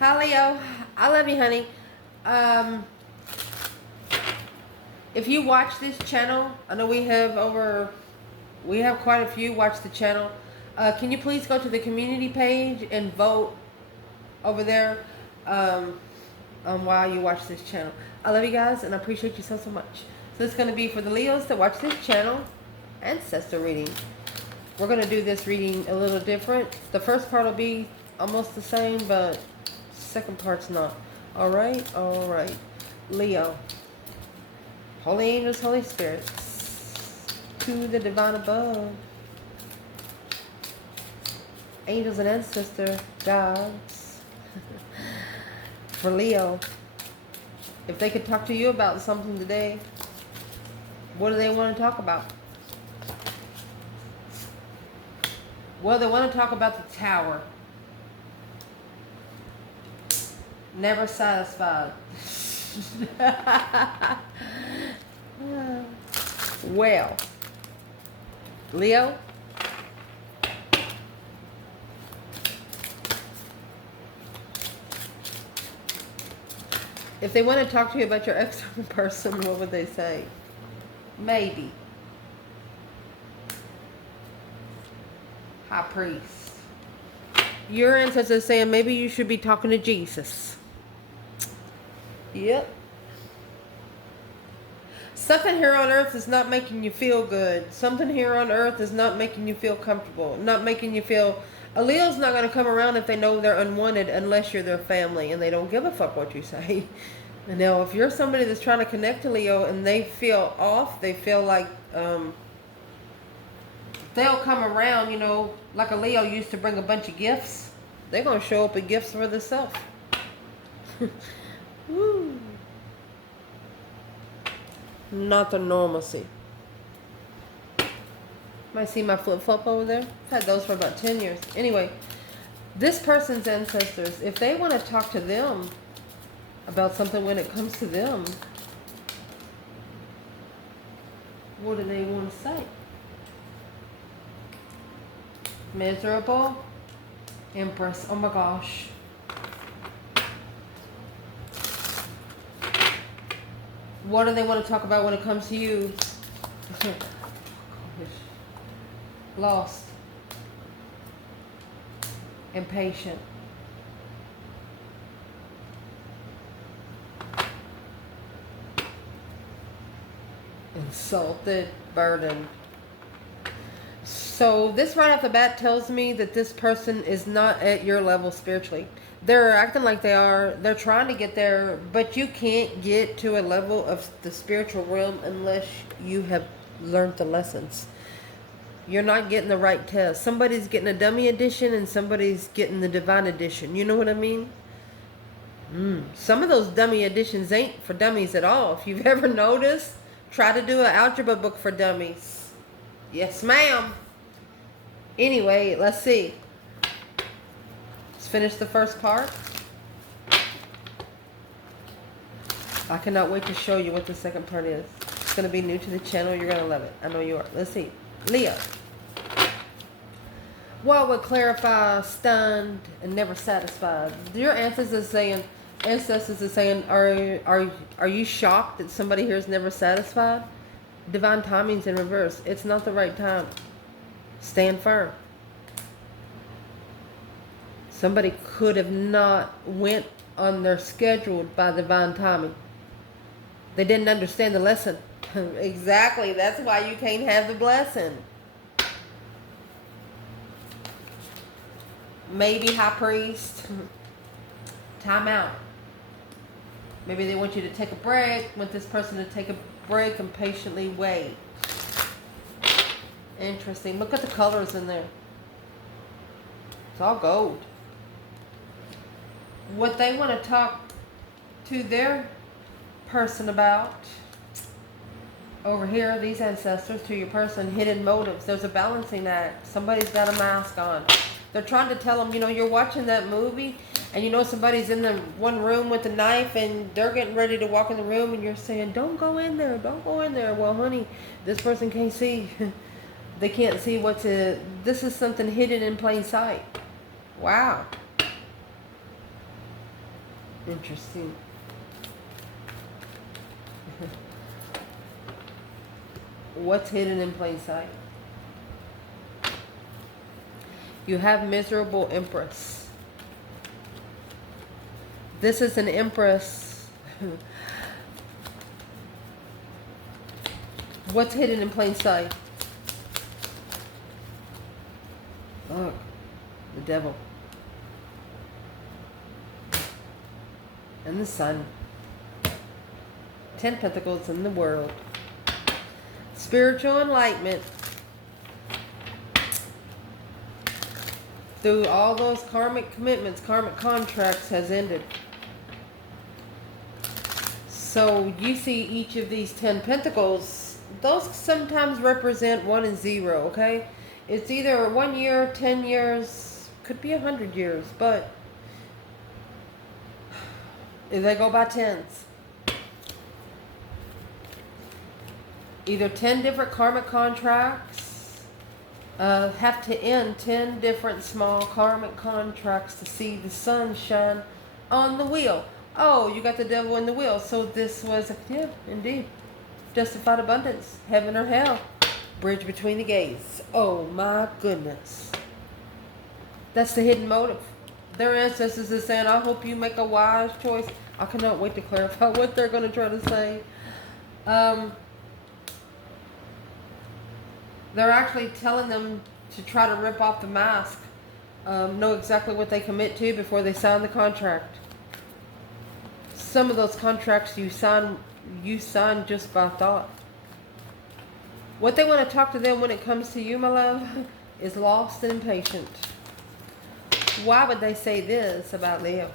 Hi, Leo. I love you, honey. Um, if you watch this channel, I know we have quite a few watch the channel. Can you please go to the community page and vote over there on why you watch this channel? I love you guys, and I appreciate you so much. So it's going to be for the Leos that watch this channel, Ancestor reading. We're going to do this reading a little different. The first part will be almost the same, but second part's not. All right. Leo. Holy angels, Holy spirits, to the divine above. Angels and ancestor gods. For Leo. If they could talk to you about something today, what do they want to talk about? Well, they want to talk about the Tower. Never satisfied. Well, Leo, if they want to talk to you about your external person, what would they say? Maybe. High priest. Your ancestors saying maybe you should be talking to Jesus. Yep. Something here on earth is not making you feel good. Something here on earth is not making you feel comfortable. Not making you feel... A Leo's not going to come around if they know they're unwanted unless you're their family and they don't give a fuck what you say. And now if you're somebody that's trying to connect to Leo and they feel off, they feel like... they'll come around, you know, like a Leo used to bring a bunch of gifts. They're going to show up with gifts for themselves. Woo. Not the normalcy. Might see my flip-flop over there. I've had those for about 10 years. Anyway, this person's ancestors, if they want to talk to them about something when it comes to them, what do they want to say? Miserable. Empress. Oh my gosh. What do they want to talk about when it comes to you? Lost. Impatient. Insulted. Burdened. So this right off the bat tells me that this person is not at your level spiritually. They're acting like they are. They're trying to get there, but you can't get to a level of the spiritual realm unless you have learned the lessons. You're not getting the right test. Somebody's getting a dummy edition and somebody's getting the divine edition. You know what I mean? Some of those dummy editions ain't for dummies at all. If you've ever noticed, try to do an algebra book for dummies. Yes, ma'am. Anyway, let's see. Let's finish the first part. I cannot wait to show you what the second part is. It's going to be new to the channel. You're going to love it. I know you are. Let's see. Leo. What would clarify stunned and never satisfied? Your ancestors are saying, are you shocked that somebody here is never satisfied? Divine timing's in reverse. It's not the right time. Stand firm. Somebody could have not went on their schedule by divine timing. They didn't understand the lesson. Exactly. That's why you can't have the blessing. Maybe high priest. Time out. Maybe they want you to take a break. Want this person to take a break and patiently wait. Interesting. Look at the colors in there. It's all gold. What they want to talk to their person about over here, these ancestors, to your person, hidden motives. There's a balancing act. Somebody's got a mask on. They're trying to tell them, you know, you're watching that movie and you know somebody's in the one room with a knife and they're getting ready to walk in the room and you're saying, don't go in there, don't go in there. Well, honey, this person can't see. They can't see what's this is something hidden in plain sight. Wow. Interesting. What's hidden in plain sight? You have miserable Empress. This is an Empress. What's hidden in plain sight? Look, the devil. And the sun. 10 Pentacles in the world. Spiritual enlightenment. Through all those karmic commitments, karmic contracts has ended. So you see each of these 10 Pentacles, those sometimes represent 1 and 0, okay? It's either 1 year, 10 years, could be 100 years, but if they go by tens. Either 10 different karmic contracts have to end 10 different small karmic contracts to see the sun shine on the wheel. Oh, you got the devil in the wheel. So this was, yeah, indeed. Justified abundance. Heaven or hell. Bridge between the gates. Oh my goodness. That's the hidden motive. Their ancestors are saying, I hope you make a wise choice. I cannot wait to clarify what they're going to try to say. They're actually telling them to try to rip off the mask. Know exactly what they commit to before they sign the contract. Some of those contracts you sign just by thought. What they want to talk to them when it comes to you, my love, is lost and impatient. Why would they say this about Leo?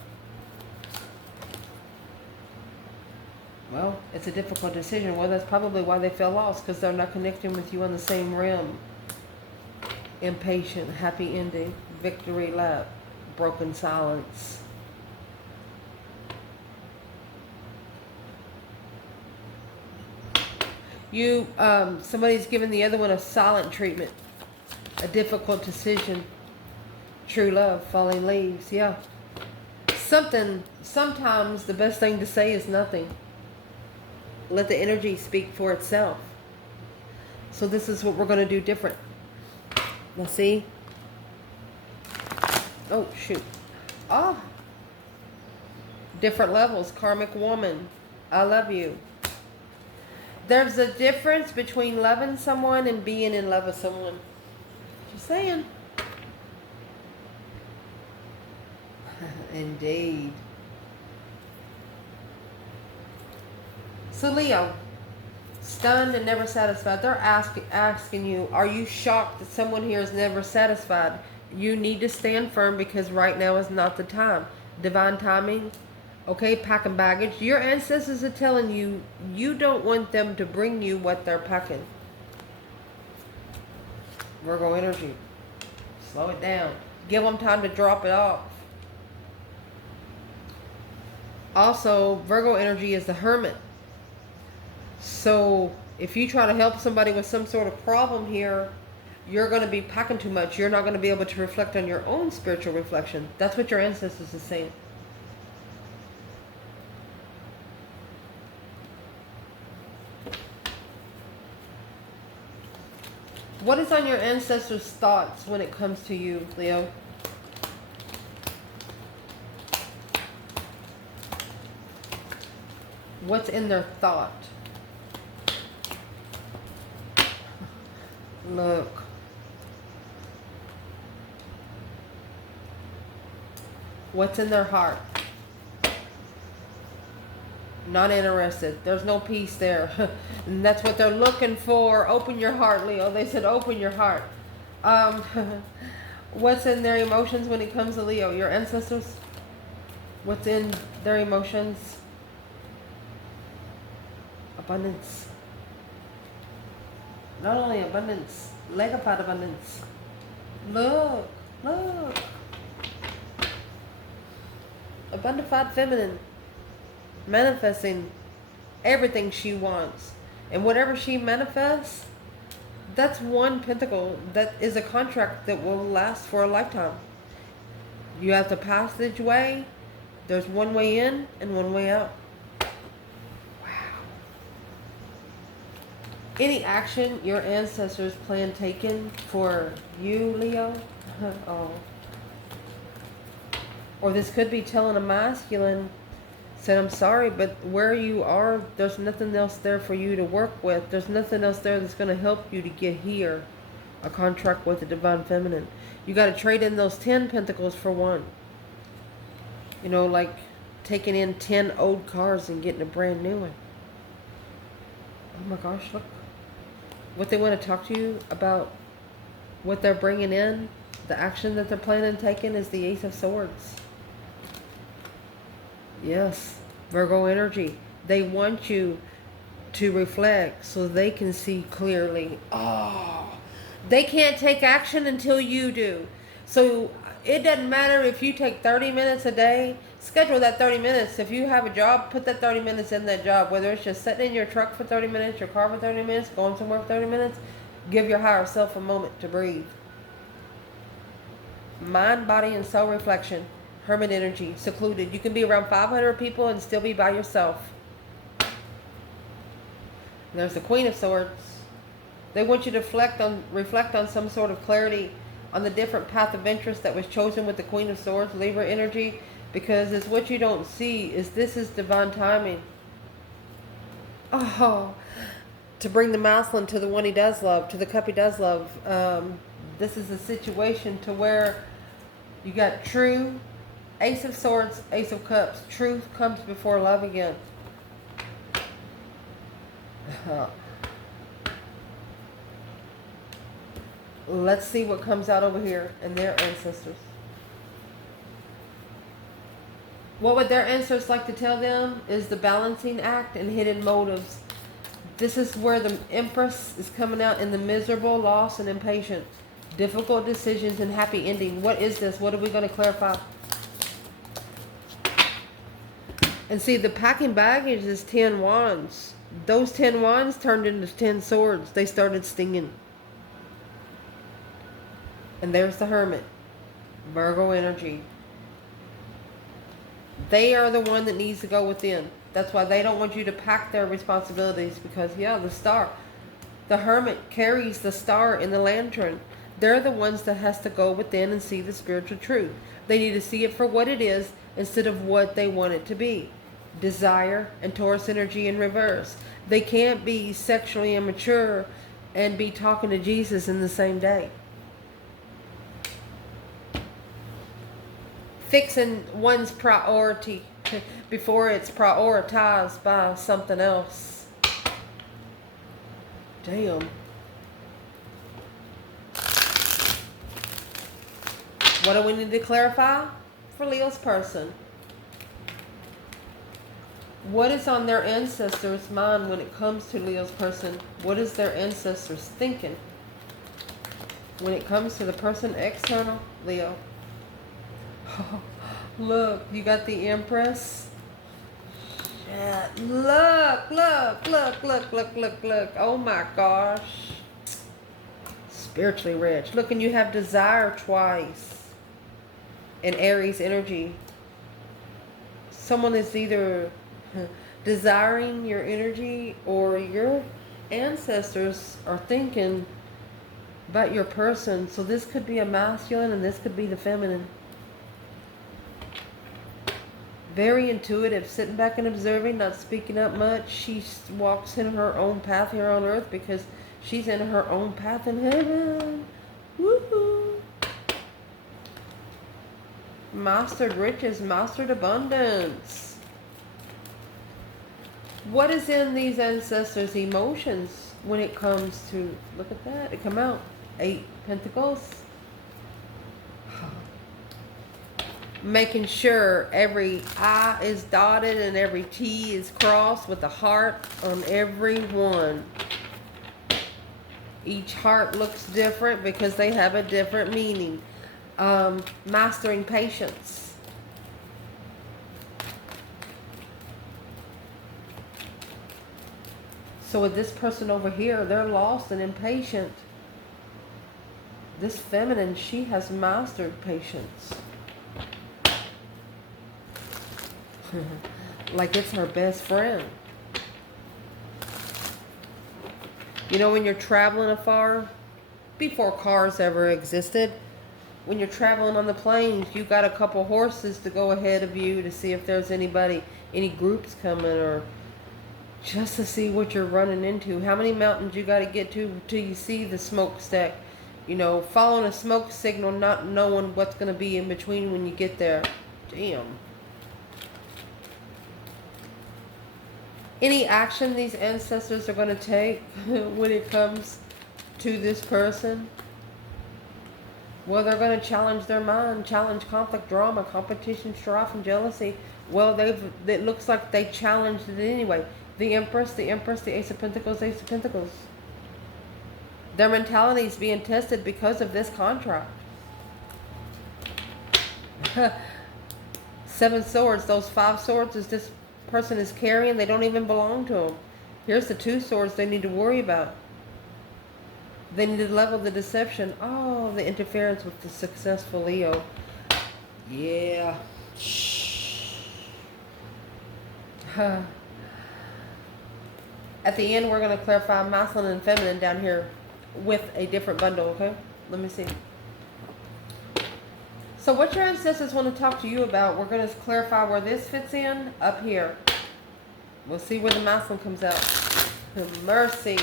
Well, it's a difficult decision. Well, that's probably why they feel lost, because they're not connecting with you on the same realm. Impatient, happy ending, victory lap, broken silence. Somebody's giving the other one a silent treatment, a difficult decision. True love, falling leaves, yeah. Sometimes the best thing to say is nothing. Let the energy speak for itself. So this is what we're going to do different. Now see? Oh, shoot. Ah. Different levels. Karmic woman. I love you. There's a difference between loving someone and being in love with someone. Just saying. Indeed. So Leo, stunned and never satisfied. They're asking you, are you shocked that someone here is never satisfied? You need to stand firm, because right now is not the time. Divine timing. Okay, packing baggage. Your ancestors are telling you, you don't want them to bring you what they're packing. Virgo energy. Slow it down. Give them time to drop it off. Also, Virgo energy is the hermit. So if you try to help somebody with some sort of problem here, you're going to be packing too much. You're not going to be able to reflect on your own spiritual reflection. That's what your ancestors are saying. What is on your ancestors' thoughts when it comes to you, Leo? What's in their thought? Look. What's in their heart? Not interested. There's no peace there. And that's what they're looking for. Open your heart, Leo. They said open your heart. What's in their emotions when it comes to Leo? Your ancestors? What's in their emotions? Abundance. Not only abundance, legafied abundance. Look, look. Abundified feminine. Manifesting everything she wants. And whatever she manifests, that's one pentacle. That is a contract that will last for a lifetime. You have the passageway There's one way in and one way out. Wow. Any action your ancestors plan taken for you, Leo? Oh. Or this could be telling a masculine, said, I'm sorry, but where you are, there's nothing else there for you to work with. There's nothing else there that's going to help you to get here. A contract with the divine feminine. You got to trade in those 10 pentacles for one. You know, like taking in 10 old cars and getting a brand new one. Oh my gosh, look. What they want to talk to you about, what they're bringing in, the action that they're planning on taking is the Ace of Swords. Yes, Virgo energy. They want you to reflect so they can see clearly. Oh, they can't take action until you do. So it doesn't matter if you take 30 minutes a day. Schedule that 30 minutes. If you have a job, put that 30 minutes in that job. Whether it's just sitting in your truck for 30 minutes, your car for 30 minutes, going somewhere for 30 minutes, give your higher self a moment to breathe. Mind, body, and soul reflection. Hermit energy, secluded. You can be around 500 people and still be by yourself. And there's the Queen of Swords. They want you to reflect on some sort of clarity on the different path of interest that was chosen with the Queen of Swords, Libra energy, because it's what you don't see is this is divine timing. Oh, to bring the masculine to the one he does love, to the cup he does love. This is a situation to where you got true Ace of Swords, Ace of Cups. Truth comes before love again. Let's see what comes out over here in their ancestors. What would their ancestors like to tell them is the balancing act and hidden motives. This is where the Empress is coming out in the miserable, loss, and impatient. Difficult decisions and happy ending. What is this? What are we going to clarify? And see, the packing baggage is 10 wands. Those 10 wands turned into 10 swords. They started stinging. And there's the Hermit. Virgo energy. They are the one that needs to go within. That's why they don't want you to pack their responsibilities. Because, yeah, the star. The Hermit carries the star in the lantern. They're the ones that has to go within and see the spiritual truth. They need to see it for what it is instead of what they want it to be. Desire and Taurus energy in reverse. They can't be sexually immature and be talking to Jesus in the same day. Fixing one's priority before it's prioritized by something else. Damn. What do we need to clarify for Leo's person? What is on their ancestors' mind when it comes to Leo's person? What is their ancestors thinking when it comes to the person external, Leo? Look, you got the Empress. Look. Oh my gosh. Spiritually rich. Look, and you have desire twice. In Aries energy. Someone is either desiring your energy or your ancestors are thinking about your person. So this could be a masculine and this could be the feminine. Very intuitive, sitting back and observing, not speaking up much. She walks in her own path here on earth because she's in her own path in heaven. Woohoo! Mastered riches, mastered abundance. What is in these ancestors' emotions when it comes to, look at that, it come out, 8 Pentacles. Making sure every I is dotted and every T is crossed with a heart on every one. Each heart looks different because they have a different meaning. Mastering patience. So with this person over here, they're lost and impatient. This feminine, she has mastered patience. Like it's her best friend. You know, when you're traveling afar, before cars ever existed, when you're traveling on the plains, you got a couple horses to go ahead of you to see if there's anybody, any groups coming, or just to see what you're running into. How many mountains you got to get to till you see the smokestack? You know, following a smoke signal, not knowing what's going to be in between when you get there. Damn. Any action these ancestors are going to take when it comes to this person? Well, they're going to challenge their mind, challenge conflict, drama, competition, strife, and jealousy. Well, it looks like they challenged it anyway. The Empress, the Ace of Pentacles, Ace of Pentacles. Their mentality is being tested because of this contract. 7 swords. Those 5 swords is this person is carrying. They don't even belong to them. Here's the 2 swords they need to worry about. They need to level the deception. Oh, the interference with the successful Leo. Yeah. At the end, we're going to clarify masculine and feminine down here with a different bundle, okay? Let me see. So what your ancestors want to talk to you about, we're going to clarify where this fits in up here. We'll see where the masculine comes out. Mercy.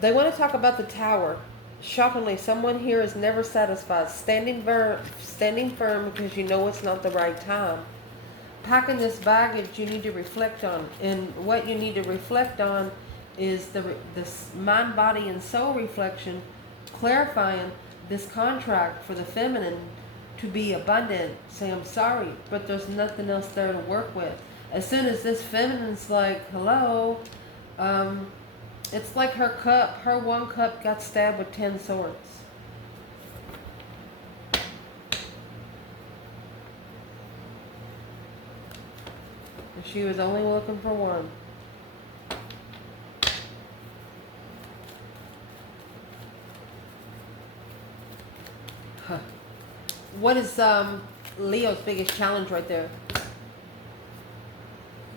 They want to talk about the Tower. Shockingly, someone here is never satisfied. Standing firm because you know it's not the right time. Packing this baggage you need to reflect on. And what you need to reflect on is this mind, body, and soul reflection, clarifying this contract for the feminine to be abundant. Say, I'm sorry, but there's nothing else there to work with. As soon as this feminine's like, hello, it's like her 1 cup got stabbed with 10 swords. She was only looking for 1. Huh. What is Leo's biggest challenge right there?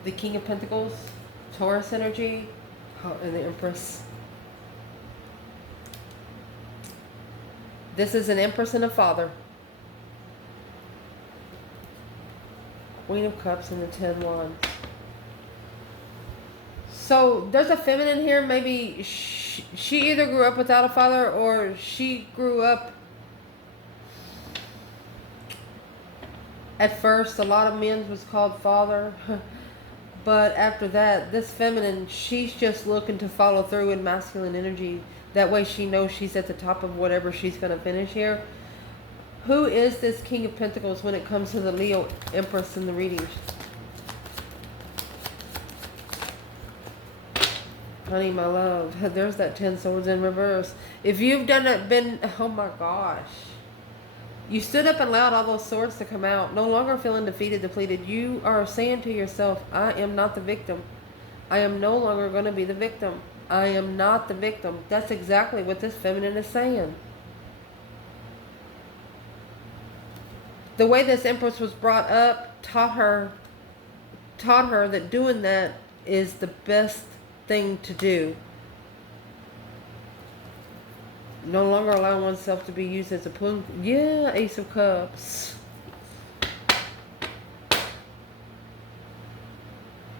The King of Pentacles, Taurus energy, and the Empress. This is an Empress and a Father. Queen of Cups and the 10 Wands. So there's a feminine here. Maybe she either grew up without a father or she grew up. At first, a lot of men was called father. But after that, this feminine, she's just looking to follow through in masculine energy. That way she knows she's at the top of whatever she's going to finish here. Who is this King of Pentacles when it comes to the Leo Empress in the readings? Honey, my love, there's that 10 swords in reverse. If you've oh my gosh. You stood up and allowed all those swords to come out, no longer feeling defeated, depleted. You are saying to yourself, I am not the victim. I am no longer going to be the victim. I am not the victim. That's exactly what this feminine is saying. The way this Empress was brought up taught her that doing that is the best thing to do. No longer allow oneself to be used as a pawn. Yeah, Ace of Cups.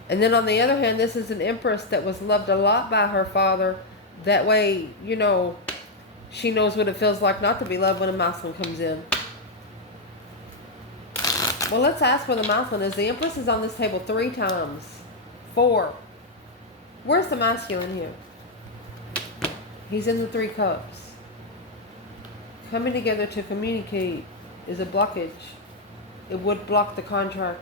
And then on the other hand, this is an Empress that was loved a lot by her father. That way, you know, she knows what it feels like not to be loved when a masculine comes in. Well, let's ask where the masculine is. The Empress is on this table 3 times. 4. Where's the masculine here? He's in the 3 cups. Coming together to communicate is a blockage. It would block the contract.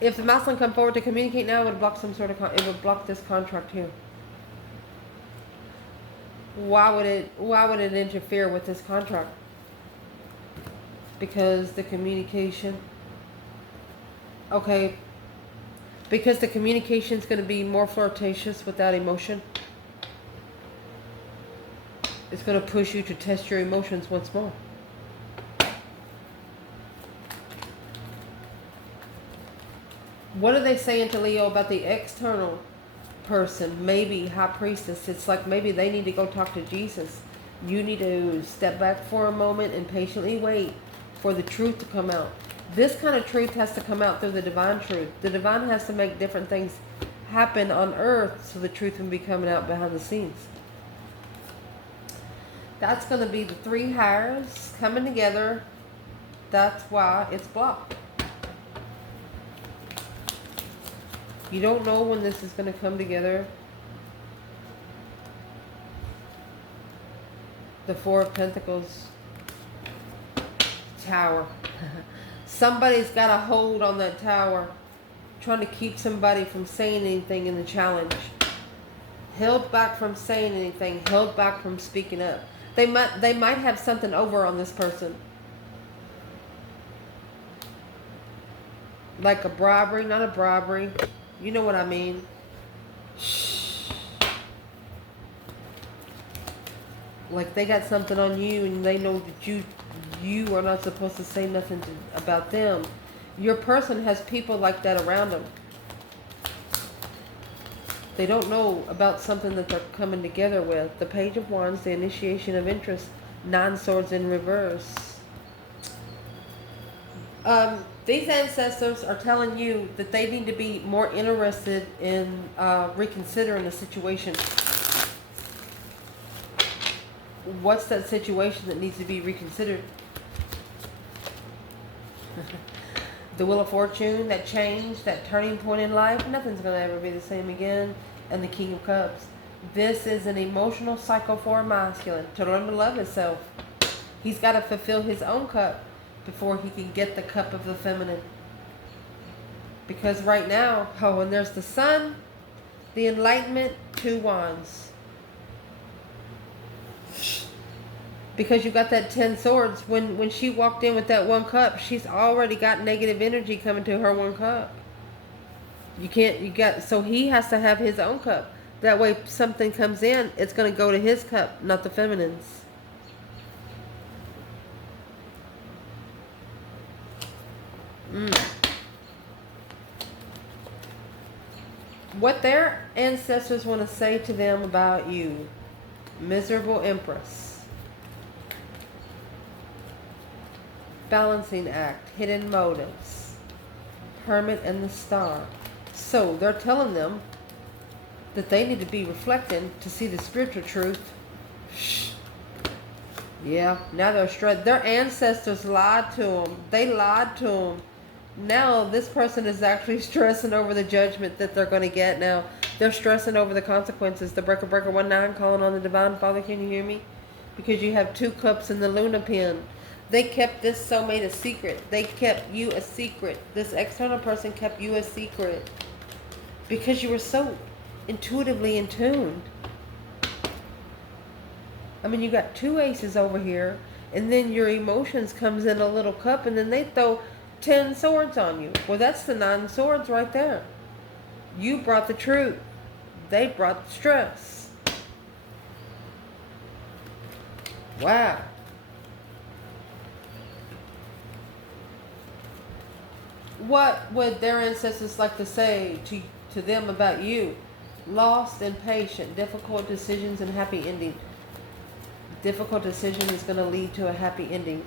If the masculine come forward to communicate now, it would block some sort of it would block this contract here. Why would it interfere with this contract? Because the communication. Okay. Because the communication is going to be more flirtatious without emotion. It's going to push you to test your emotions once more. What are they saying to Leo about the external person? Maybe high priestess. It's like maybe they need to go talk to Jesus. You need to step back for a moment and patiently wait for the truth to come out. This kind of truth has to come out through the divine truth. The divine has to make different things happen on earth so the truth can be coming out behind the scenes. That's going to be the three hires coming together. That's why it's blocked. You don't know when this is going to come together. The Four of Pentacles. Tower. Somebody's got a hold on that tower. Trying to keep somebody from saying anything in the challenge. Held back from saying anything. Held back from speaking up. They might have something over on this person. Like a bribery, not a bribery. You know what I mean. Shh. Like they got something on you and they know that you are not supposed to say nothing about them. Your person has people like that around them. They don't know about something that they're coming together with. The Page of Wands, the initiation of interest, 9 swords in reverse. These ancestors are telling you that they need to be more interested in reconsidering the situation. What's that situation that needs to be reconsidered? The Wheel of Fortune, that change, that turning point in life, nothing's going to ever be the same again. And the King of Cups. This is an emotional cycle for a masculine to learn to love himself. He's got to fulfill his own cup before he can get the cup of the feminine. Because right now, and there's the Sun, the Enlightenment, 2 wands. Because you got that 10 swords. When she walked in with that 1 cup, she's already got negative energy coming to her 1 cup. So he has to have his own cup. That way something comes in, it's going to go to his cup, not the feminine's. What their ancestors want to say to them about you. Miserable Empress. Balancing act. Hidden motives. Hermit and the Star. So they're telling them that they need to be reflecting to see the spiritual truth. Shh. Yeah, now they're stressed. Their ancestors lied to them. They lied to them. Now this person is actually stressing over the judgment that they're going to get now. They're stressing over the consequences. The Breaker 19 calling on the Divine Father. Can you hear me? Because you have 2 cups in the Luna pin. They kept this soulmate a secret. They kept you a secret. This external person kept you a secret. Because you were so intuitively in tune. I mean, you got 2 aces over here. And then your emotions comes in a little cup. And then they throw 10 swords on you. Well, that's the 9 swords right there. You brought the truth. They brought the stress. Wow. What would their ancestors like to say to them about you? Lost and patient. Difficult decisions and happy ending. Difficult decision is going to lead to a happy ending.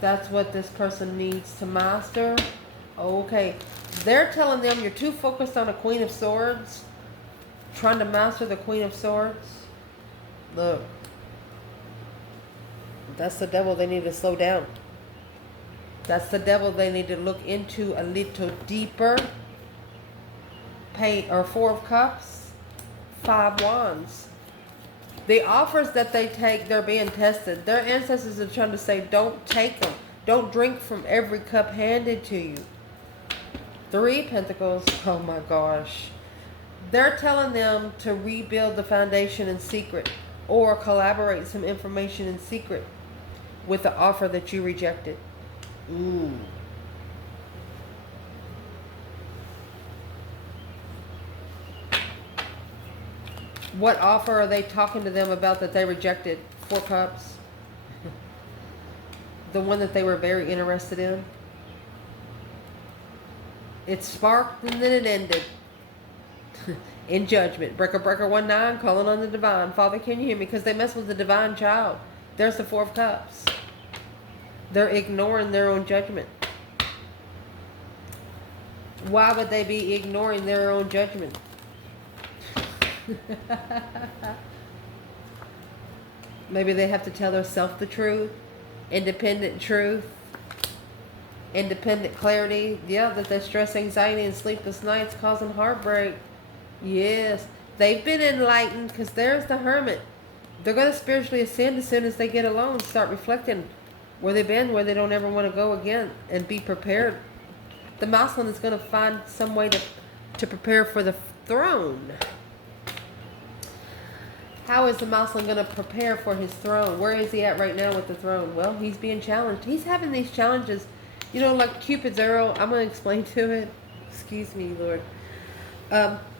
That's what this person needs to master. Okay. They're telling them you're too focused on a Queen of Swords. Trying to master the Queen of Swords. Look. That's the devil. They need to slow down. That's the devil they need to look into a little deeper. Or 4 of Cups. 5 wands. The offers that they take, they're being tested. Their ancestors are trying to say, don't take them. Don't drink from every cup handed to you. 3 Pentacles. Oh my gosh. They're telling them to rebuild the foundation in secret. Or collaborate some information in secret with the offer that you rejected. Ooh. What offer are they talking to them about that they rejected? 4 cups. The one that they were very interested in. It sparked and then it ended. In judgment. Breaker, breaker, 1-9, calling on the divine. Father, can you hear me? Because they mess with the divine child. There's the 4 of Cups. They're ignoring their own judgment. Why would they be ignoring their own judgment? Maybe they have to tell themselves the truth. Independent truth. Independent clarity. Yeah, that their stress, anxiety, and sleepless nights causing heartbreak. Yes. They've been enlightened because there's the hermit. They're going to spiritually ascend as soon as they get alone. Start reflecting where they've been, where they don't ever want to go again. And be prepared. The masculine is going to find some way to prepare for the throne. How is the masculine going to prepare for his throne? Where is he at right now with the throne? Well, he's being challenged. He's having these challenges. You know, like Cupid's arrow. I'm going to explain to it. Excuse me, Lord.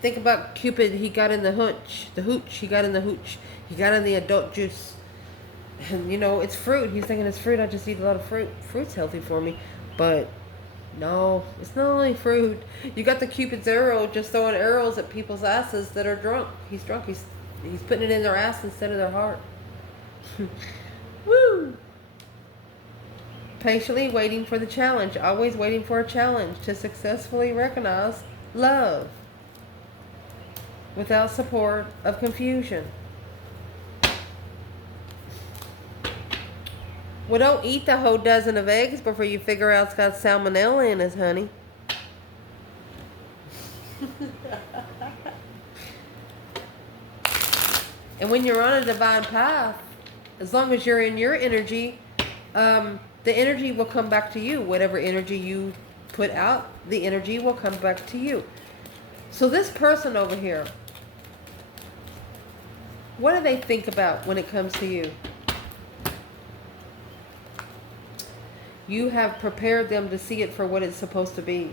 Think about Cupid. He got in the hooch. He got in the hooch. He got in the adult juice. And, you know, it's fruit. He's thinking it's fruit. I just eat a lot of fruit. Fruit's healthy for me. But, no. It's not only fruit. You got the Cupid's arrow just throwing arrows at people's asses that are drunk. He's drunk. He's putting it in their ass instead of their heart. Woo! Patiently waiting for the challenge. Always waiting for a challenge to successfully recognize love. Without support of confusion. Well, don't eat the whole dozen of eggs before you figure out it's got salmonella in it, honey. And when you're on a divine path, as long as you're in your energy, the energy will come back to you. Whatever energy you put out, the energy will come back to you. So this person over here, what do they think about when it comes to you? You have prepared them to see it for what it's supposed to be.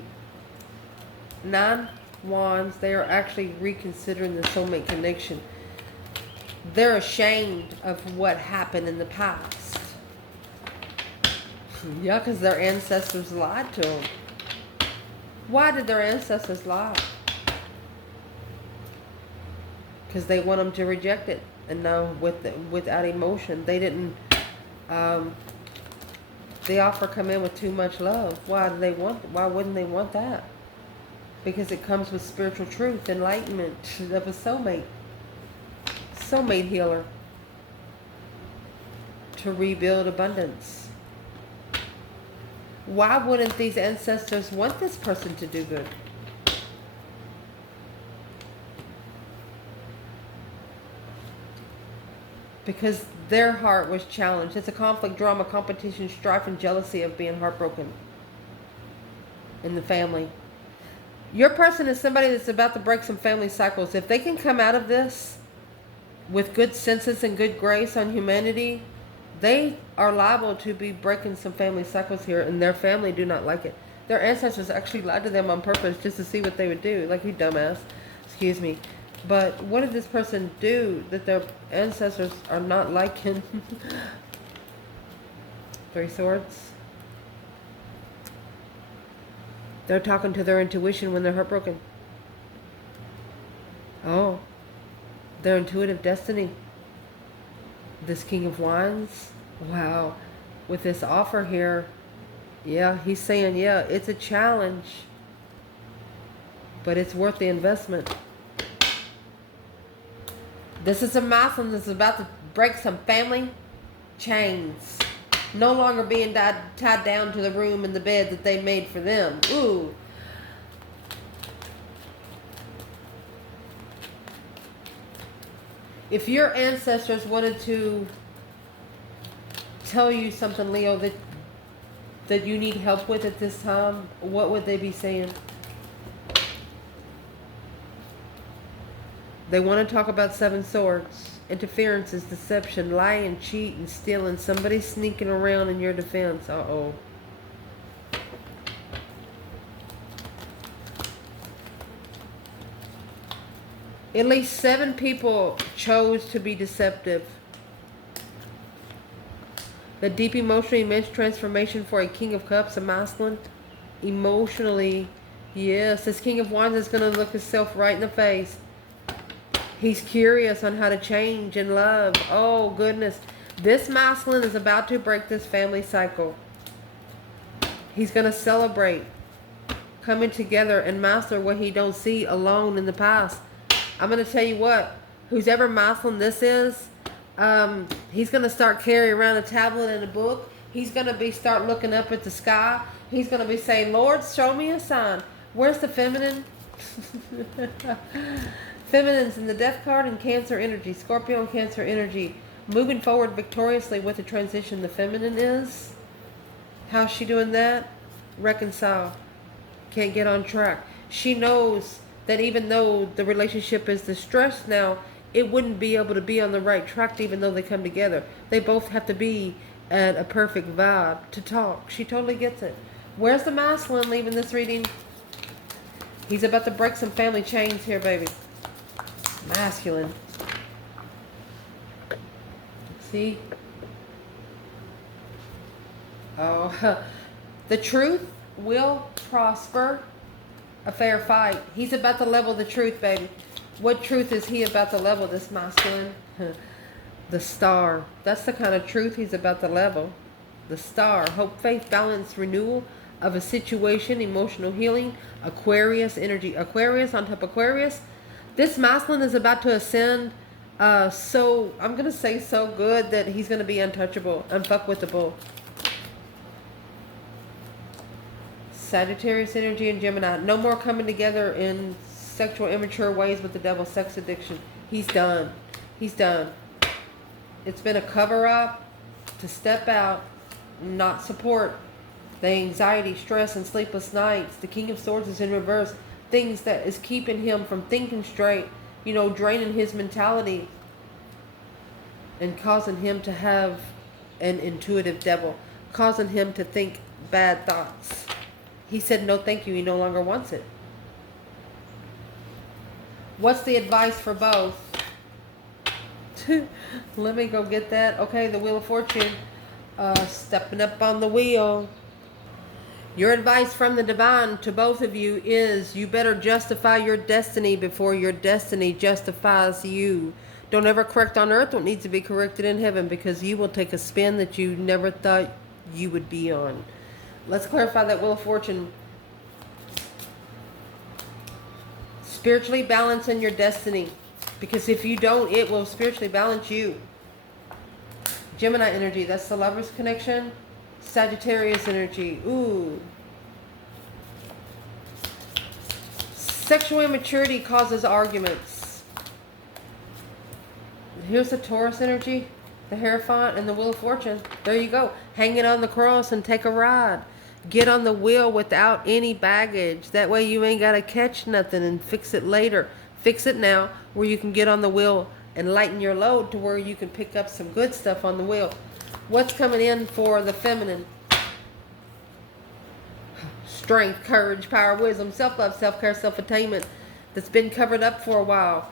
9 Wands, they are actually reconsidering the soulmate connection. They're ashamed of what happened in the past. Yeah, because their ancestors lied to them. Why did their ancestors lie? Because they want them to reject it. And no, without emotion. They didn't... the offer come in with too much love. Why wouldn't they want that? Because it comes with spiritual truth, enlightenment of a soulmate. Soulmate healer. To rebuild abundance. Why wouldn't these ancestors want this person to do good? Because their heart was challenged. It's a conflict, drama, competition, strife, and jealousy of being heartbroken in the family. Your person is somebody that's about to break some family cycles. If they can come out of this with good senses and good grace on humanity, they are liable to be breaking some family cycles here, and their family do not like it. Their ancestors actually lied to them on purpose just to see what they would do. Like, you dumbass. Excuse me. But what did this person do that their ancestors are not liking? 3 Swords. They're talking to their intuition when they're heartbroken. Oh. Their intuitive destiny. This King of Wands. Wow. With this offer here. Yeah, he's saying, yeah, it's a challenge. But it's worth the investment. This is a masculine that's about to break some family chains. No longer being tied down to the room and the bed that they made for them. Ooh. If your ancestors wanted to tell you something, Leo, that you need help with at this time, what would they be saying? They want to talk about 7 Swords. Interferences, deception, lying, cheating, stealing. Somebody sneaking around in your defense. Uh-oh. At least 7 people chose to be deceptive. The deep emotional immense transformation for a King of Cups, a masculine. Emotionally Yes, this King of Wands is going to look himself right in the face. He's curious on how to change and love. Oh, goodness. This masculine is about to break this family cycle. He's going to celebrate coming together and master what he don't see alone in the past. I'm going to tell you what. Who's ever masculine this is, he's going to start carrying around a tablet and a book. He's going to start looking up at the sky. He's going to be saying, Lord, show me a sign. Where's the feminine? Feminine's in the Death card and Cancer energy. Scorpio and Cancer energy. Moving forward victoriously with the transition. The feminine is. How's she doing that? Reconcile. Can't get on track. She knows that even though the relationship is distressed now, it wouldn't be able to be on the right track even though they come together. They both have to be at a perfect vibe to talk. She totally gets it. Where's the masculine leaving this reading? He's about to break some family chains here, baby. Masculine. See? Oh, the truth will prosper a fair fight. He's about to level the truth, baby. What truth is he about to level, this masculine? The star. That's the kind of truth he's about to level. The star. Hope, faith, balance, renewal of a situation, emotional healing, Aquarius energy. Aquarius on top of Aquarius. This masculine is about to ascend. So I'm going to say so good that he's going to be untouchable. Unfuckwithable. Sagittarius energy and Gemini. No more coming together in sexual immature ways with the devil. Sex addiction. He's done. He's done. It's been a cover-up to step out, not support the anxiety, stress, and sleepless nights. The King of Swords is in reverse. Things that is keeping him from thinking straight, you know, draining his mentality and causing him to have an intuitive devil, causing him to think bad thoughts. He said no thank you. He no longer wants it. What's the advice for both? Let me go get that. Okay, the Wheel of Fortune. Stepping up on the wheel. Your advice from the divine to both of you is you better justify your destiny before your destiny justifies you. Don't ever correct on earth what needs to be corrected in heaven, because you will take a spin that you never thought you would be on. Let's clarify that Wheel of Fortune. Spiritually balancing your destiny, because if you don't, it will spiritually balance you. Gemini energy, that's the Lover's connection. Sagittarius energy, ooh. Sexual immaturity causes arguments. Here's the Taurus energy, the Hierophant, and the Wheel of Fortune. There you go. Hang it on the cross and take a ride. Get on the wheel without any baggage. That way you ain't got to catch nothing and fix it later. Fix it now where you can get on the wheel and lighten your load to where you can pick up some good stuff on the wheel. What's coming in for the feminine? Strength, courage, power, wisdom, self-love, self-care, self-attainment that's been covered up for a while.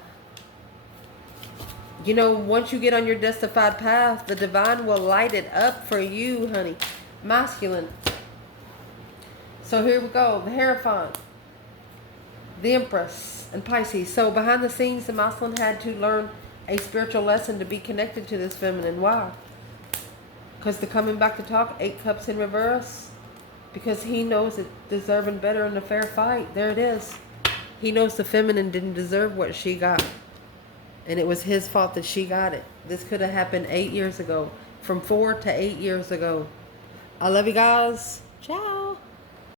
You know, once you get on your justified path, the divine will light it up for you, honey. Masculine. So here we go. The Hierophant, the Empress, and Pisces. So behind the scenes, the masculine had to learn a spiritual lesson to be connected to this feminine. Why? Because they're coming back to talk. 8 Cups in reverse. Because he knows it deserving better in a fair fight. There it is. He knows the feminine didn't deserve what she got. And it was his fault that she got it. This could have happened 8 years ago. From 4 to 8 years ago. I love you guys. Ciao.